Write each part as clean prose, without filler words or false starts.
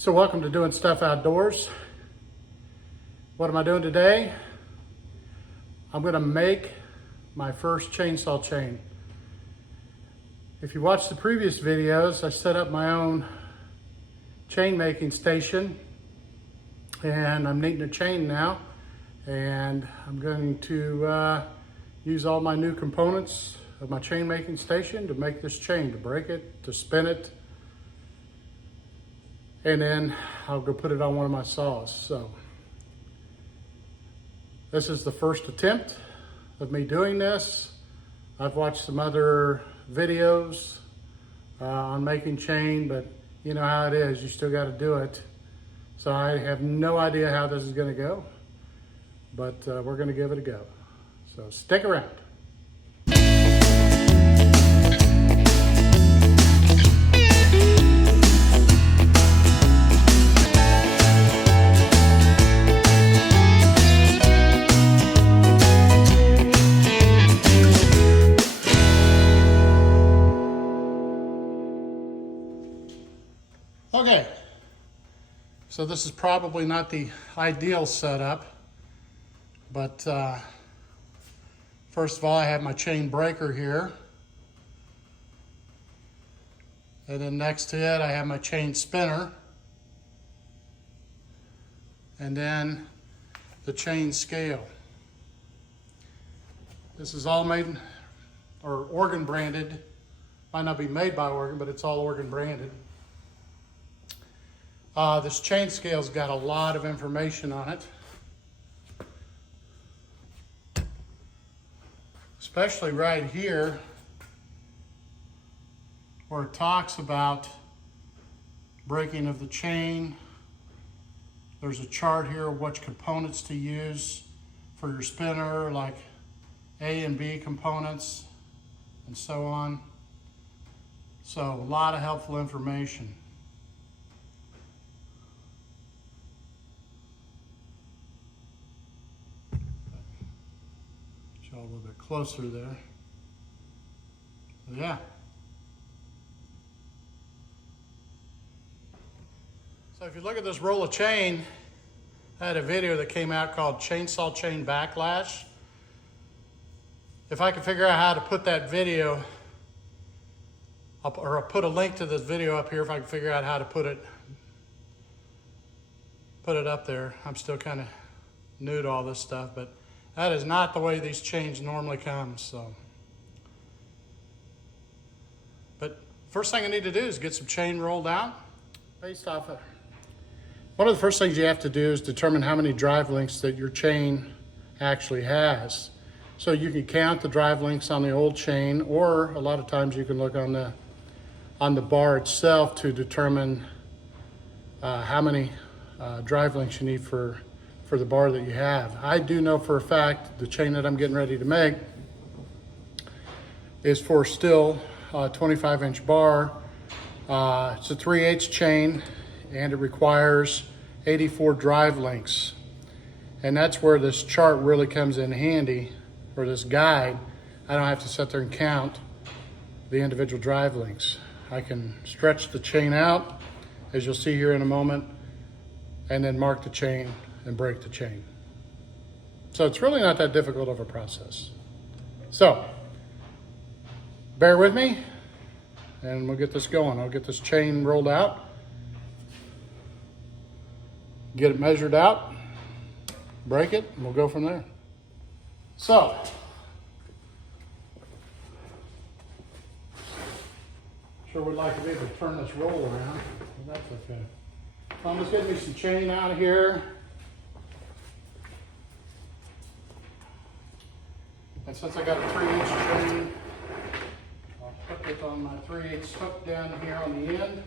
So welcome to Doing Stuff Outdoors. What am I doing today? I'm going to make my first chainsaw chain. If you watched the previous videos, I set up my own chain making station and I'm neating a chain now, and I'm going to use all my new components of my chain making station to make this chain, to break it, to spin it, and then I'll go put it on one of my saws. So this is the first attempt of me doing this. I've watched some other videos on making chain, but you know how it is, you still got to do it. So I have no idea how this is going to go, but we're going to give it a go. So stick around. Okay, so this is probably not the ideal setup, but first of all, I have my chain breaker here. And then next to it, I have my chain spinner. And then the chain scale. This is all made, or Organ branded. Might not be made by Organ, but it's all Organ branded. This chain scale's got a lot of information on it, especially right here where it talks about breaking of the chain. There's a chart here of which components to use for your spinner, like A and B components and so on. So a lot of helpful information. A little bit closer there. Yeah. So if you look at this roll of chain, I had a video that came out called Chainsaw Chain Backlash. If I can figure out how to put that video up, or I'll put a link to this video up here if I can figure out how to put it up there. I'm still kind of new to all this stuff, but that is not the way these chains normally come, so. But first thing I need to do is get some chain rolled out. Based off of, one of the first things you have to do is determine how many drive links that your chain actually has. So you can count the drive links on the old chain, or a lot of times you can look on the bar itself to determine how many drive links you need for the bar that you have. I do know for a fact the chain that I'm getting ready to make is for Stihl 25-inch bar. It's a 3/8 chain and it requires 84 drive links. And that's where this chart really comes in handy, or this guide. I don't have to sit there and count the individual drive links. I can stretch the chain out, as you'll see here in a moment, and then mark the chain and break the chain. So it's really not that difficult of a process. So bear with me and we'll get this going. I'll get this chain rolled out, get it measured out, break it, and we'll go from there. So sure would like to be able to turn this roll around, but that's okay. So I'm just getting me some chain out of here. And since I got a 3/8 chain, I'll hook it on my 3/8 hook down here on the end.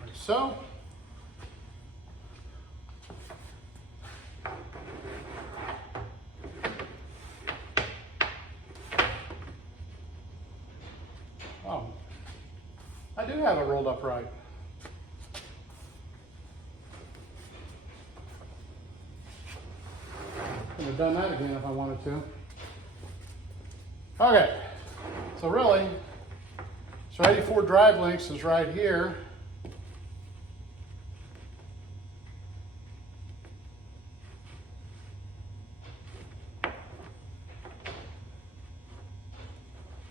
Like so. Oh, I do have it rolled up right. Could have done that again if I wanted to. Okay, so really, so 84 drive links is right here.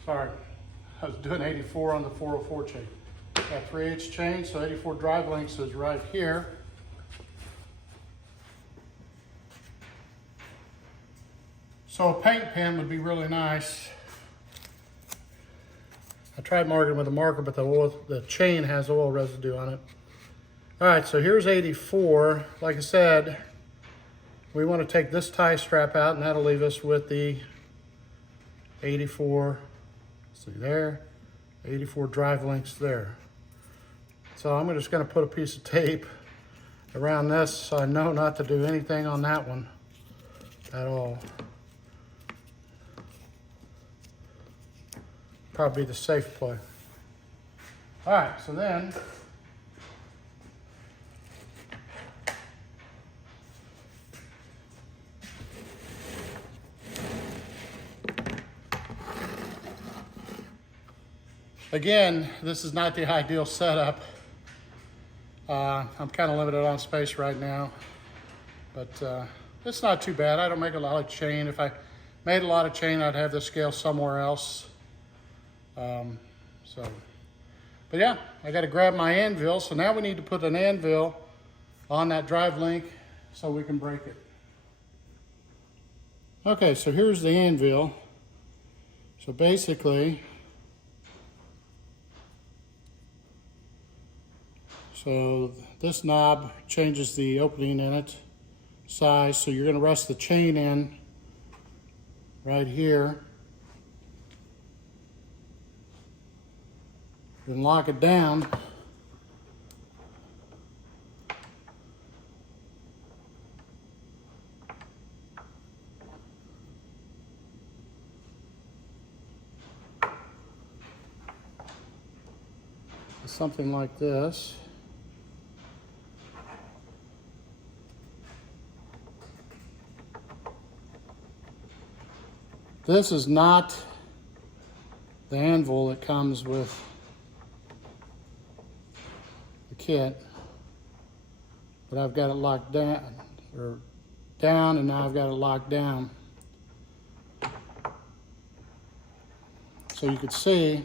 Sorry, I was doing 84 on the 404 chain. Got 3/8 chain, so 84 drive links is right here. So a paint pen would be really nice. I tried marking with a marker, but the chain has oil residue on it. All right, so here's 84. Like I said, we want to take this tie strap out, and that'll leave us with the 84. See there, 84 drive links there. So I'm just going to put a piece of tape around this so I know not to do anything on that one at all. Probably the safe play. All right, so then again, this is not the ideal setup. I'm kind of limited on space right now, but it's not too bad. I don't make a lot of chain. If I made a lot of chain, I'd have this scale somewhere else. But yeah, I got to grab my anvil. So now we need to put an anvil on that drive link so we can break it. Okay, so here's the anvil. So basically, so this knob changes the opening in it, size. So you're going to rest the chain in right here. Then lock it down. Something like this. This is not the anvil that comes with the kit, but I've got it locked down, and now I've got it locked down. So you can see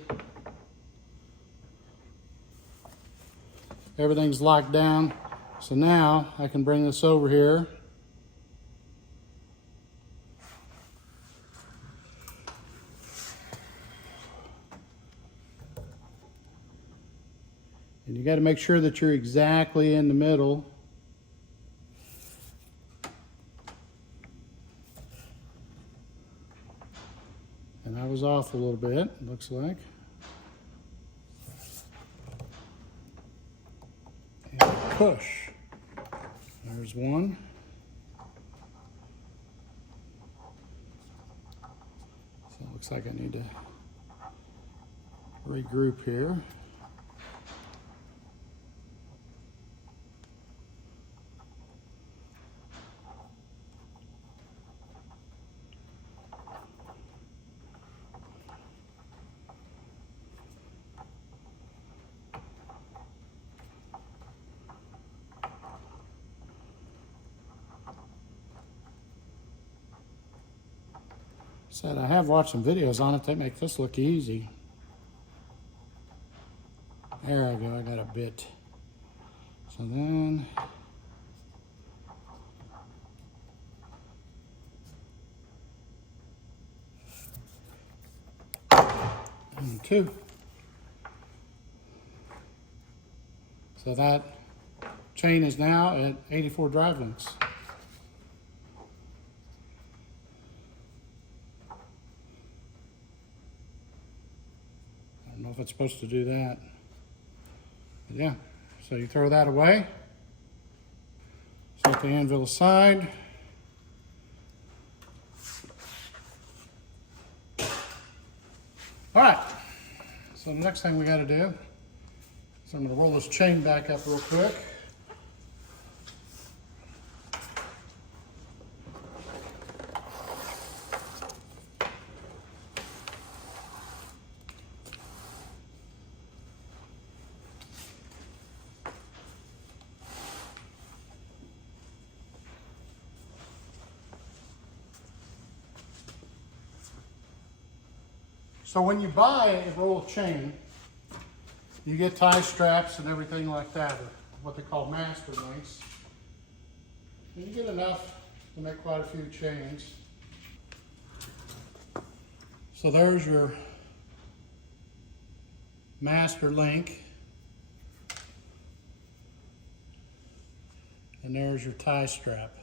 everything's locked down. So now I can bring this over here. And you got to make sure that you're exactly in the middle. And I was off a little bit, looks like. And push. There's one. So it looks like I need to regroup here. Said I have watched some videos on it that make this look easy. There I go, I got a bit. So then, and two. So that chain is now at 84 drive links. I don't know if it's supposed to do that. But yeah, so you throw that away. Set the anvil aside. All right, so the next thing we got to do is I'm going to roll this chain back up real quick. So when you buy a roll of chain, you get tie straps and everything like that, or what they call master links. And you get enough to make quite a few chains. So there's your master link. And there's your tie strap.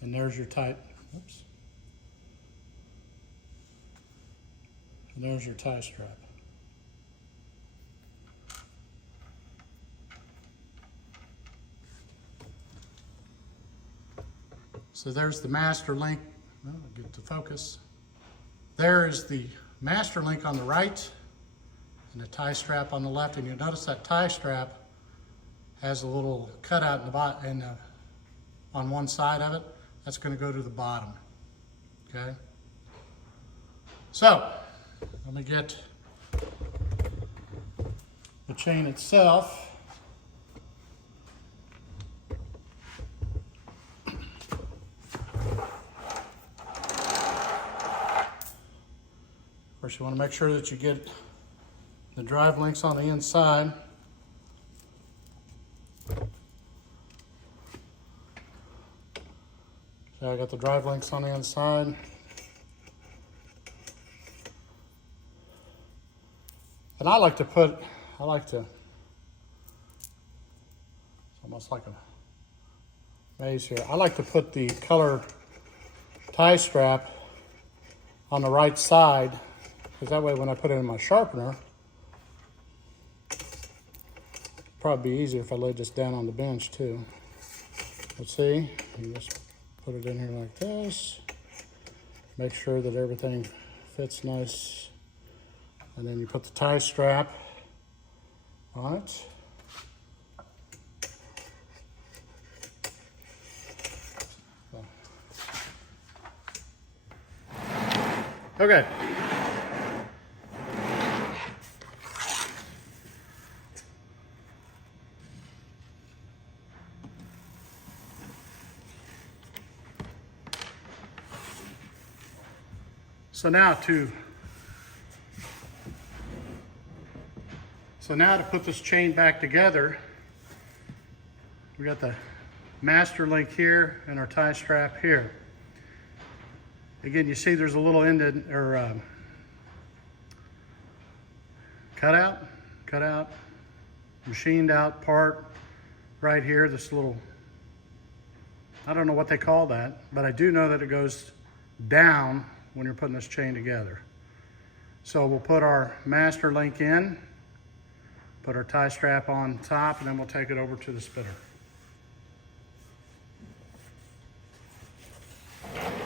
And there's your tie, oops. And there's your tie strap. So there's the master link. Well, I'll get to focus. There is the master link on the right and the tie strap on the left. And you'll notice that tie strap has a little cutout in the bottom, on one side of it. That's going to go to the bottom. Okay. So let me get the chain itself. Of course, you want to make sure that you get the drive links on the inside. So I got the drive links on the inside. And I like to, it's almost like a maze here. I like to put the color tie strap on the right side, because that way when I put it in my sharpener, it'd probably be easier if I laid this down on the bench too. Let's see, you just put it in here like this. Make sure that everything fits nice. And then you put the tie strap on it. Okay. So now to put this chain back together, we got the master link here and our tie strap here. Again, you see there's a little ended or cut out, machined out part right here. This little, I don't know what they call that, but I do know that it goes down when you're putting this chain together. So we'll put our master link in, put our tie strap on top, and then we'll take it over to the spinner.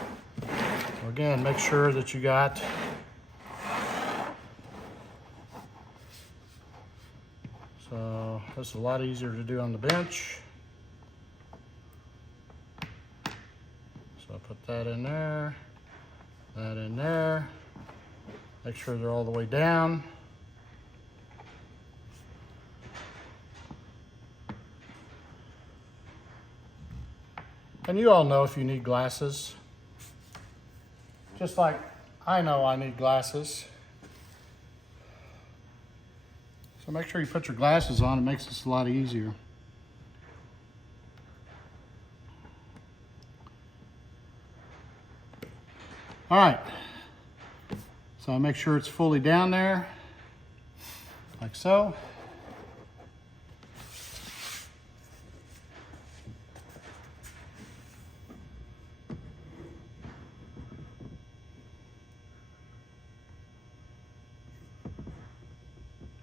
So again, make sure that you got so this is a lot easier to do on the bench. So I put that in there, that in there. Make sure they're all the way down. And you all know if you need glasses. Just like I know I need glasses. So make sure you put your glasses on. It makes this a lot easier. All right. So I make sure it's fully down there, like so.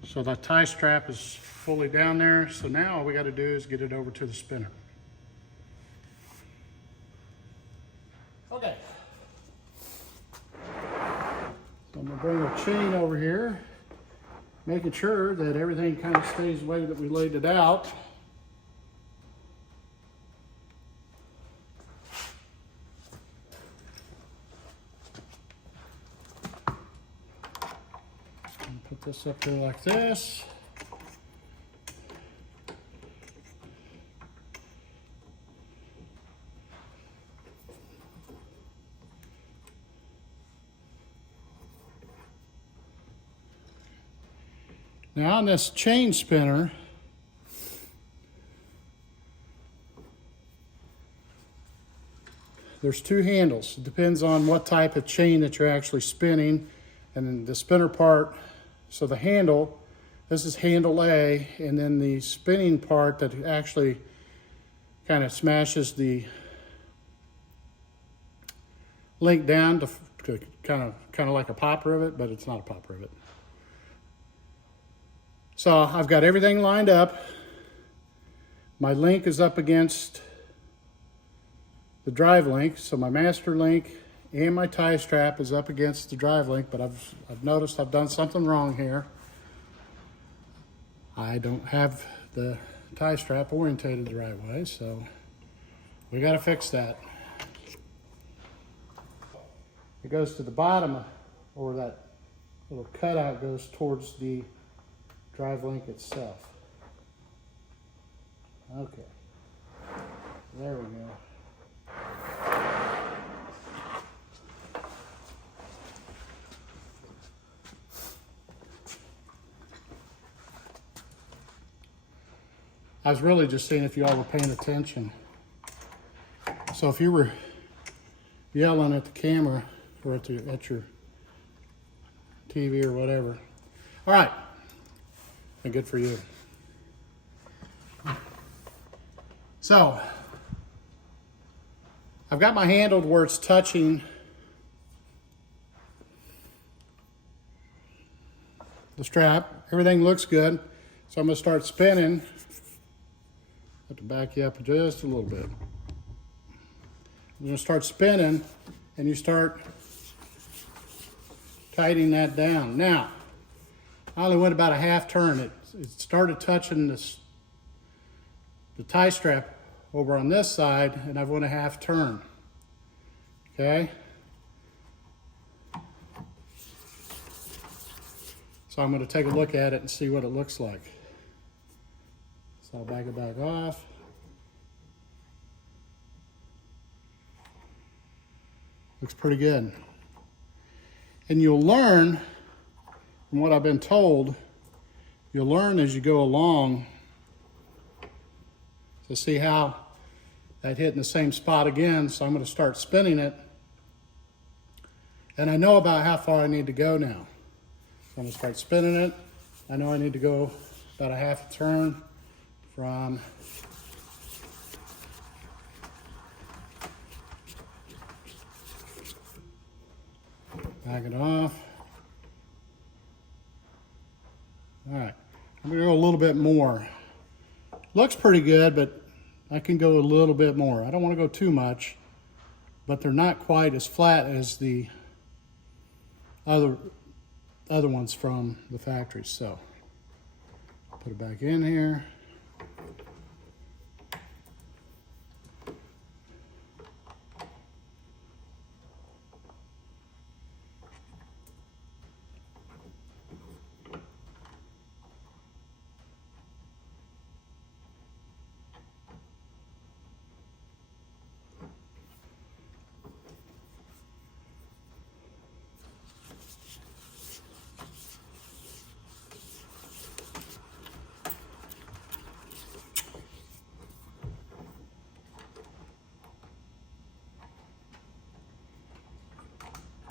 So that tie strap is fully down there. So now all we got to do is get it over to the spinner. Okay. So I'm gonna bring our chain over here, making sure that everything kind of stays the way that we laid it out. Put this up there like this. Now on this chain spinner, there's two handles. It depends on what type of chain that you're actually spinning. And then the spinner part, so the handle, this is handle A, and then the spinning part that actually kind of smashes the link down to kind of like a pop rivet, but it's not a pop rivet. So I've got everything lined up. My link is up against the drive link, so my master link and my tie strap is up against the drive link, but I've noticed I've done something wrong here. I don't have the tie strap orientated the right way, so we got to fix that. It goes to the bottom, or that little cutout goes towards the drive link itself. Okay, there we go. I was really just seeing if you all were paying attention. So if you were yelling at the camera or at your TV or whatever, all right, and good for you. So I've got my handle where it's touching the strap. Everything looks good. So I'm going to start spinning. I have to back you up just a little bit. I'm going to start spinning, and you start tightening that down. Now, I only went about a half turn. It started touching the tie strap over on this side, and I've went a half turn. Okay? So I'm going to take a look at it and see what it looks like. So I'll back it back off. Looks pretty good. And you'll learn, from what I've been told, you'll learn as you go along to see how that hit in the same spot again. So I'm going to start spinning it. And I know about how far I need to go now. So I'm going to start spinning it. I know I need to go about a half a turn from back it off. All right, I'm gonna go a little bit more. Looks pretty good, but I can go a little bit more. I don't want to go too much, but they're not quite as flat as the other ones from the factory. So put it back in here.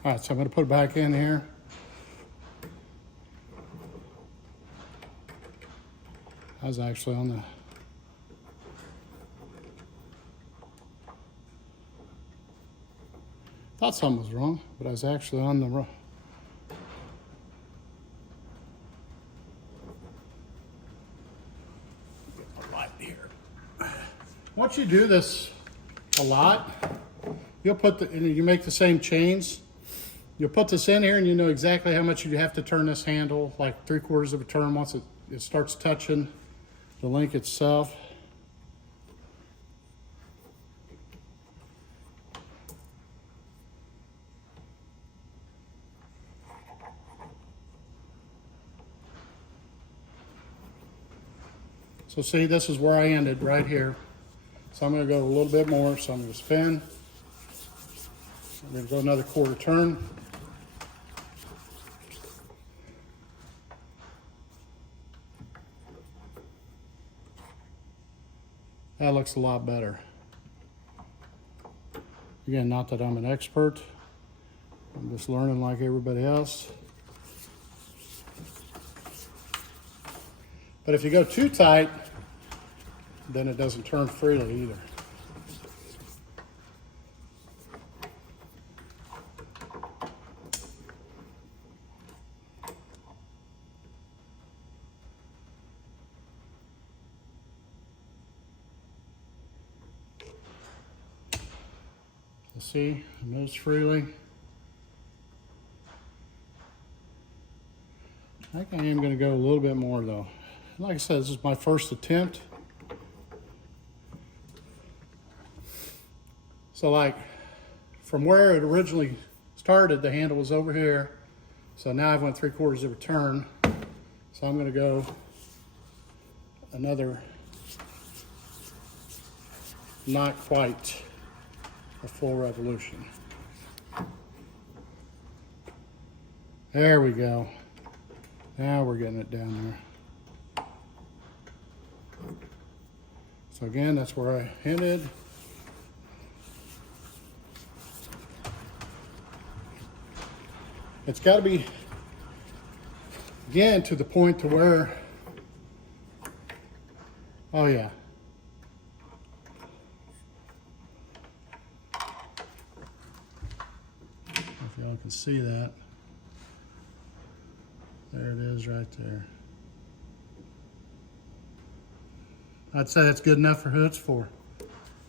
All right, so I'm going to put it back in here. I was actually on the... Thought something was wrong, but I was actually on the wrong... Get my light here. Once you do this a lot, you'll put the... You make the same chains. You'll put this in here and you know exactly how much you have to turn this handle, like 3/4 of a turn once it starts touching the link itself. So see, this is where I ended, right here. So I'm going to go a little bit more, so I'm going to spin. I'm going to go another 1/4 turn. That looks a lot better. Again, not that I'm an expert. I'm just learning like everybody else. But if you go too tight, then it doesn't turn freely either. You see, it moves freely. I think I am going to go a little bit more though. Like I said, this is my first attempt. So like from where it originally started, the handle was over here. So now I've went 3/4 of a turn. So I'm going to go another, not quite a full revolution. There we go. Now we're getting it down there. So again, that's where I ended. It's got to be, again, to the point to where, oh yeah. If y'all can see that. There it is right there. I'd say that's good enough for who it's for,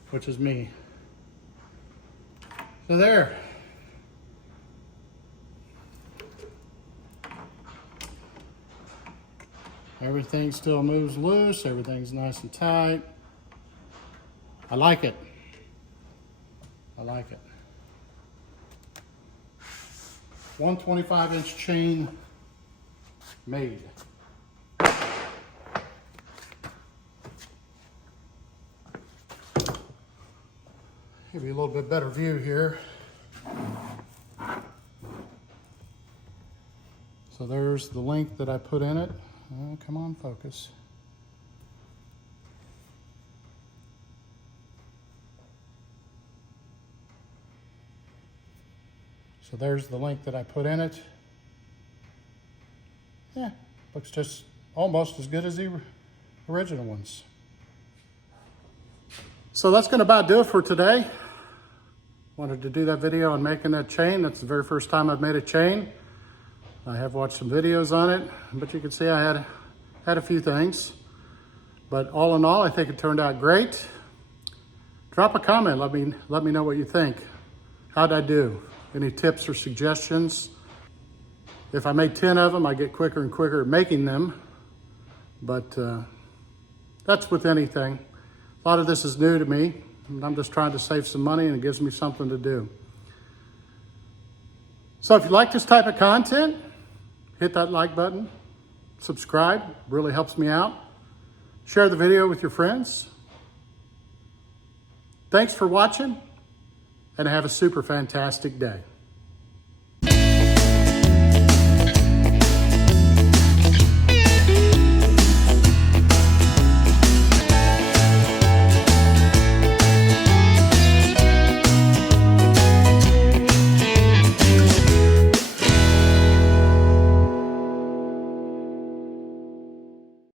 which is me. So there. Everything still moves loose. Everything's nice and tight. I like it. I like it. 125-inch chain made. Give you a little bit better view here. So there's the link that I put in it. Oh, come on, focus. So there's the link that I put in it. Yeah, looks just almost as good as the original ones. So that's going to about do it for today. Wanted to do that video on making that chain. That's the very first time I've made a chain. I have watched some videos on it, but you can see I had a few things. But all in all, I think it turned out great. Drop a comment. Let me know what you think. How'd I do? Any tips or suggestions? If I made 10 of them, I get quicker and quicker at making them. But that's with anything. A lot of this is new to me. And I'm just trying to save some money, and it gives me something to do. So if you like this type of content, hit that like button. Subscribe, really helps me out. Share the video with your friends. Thanks for watching, and have a super fantastic day.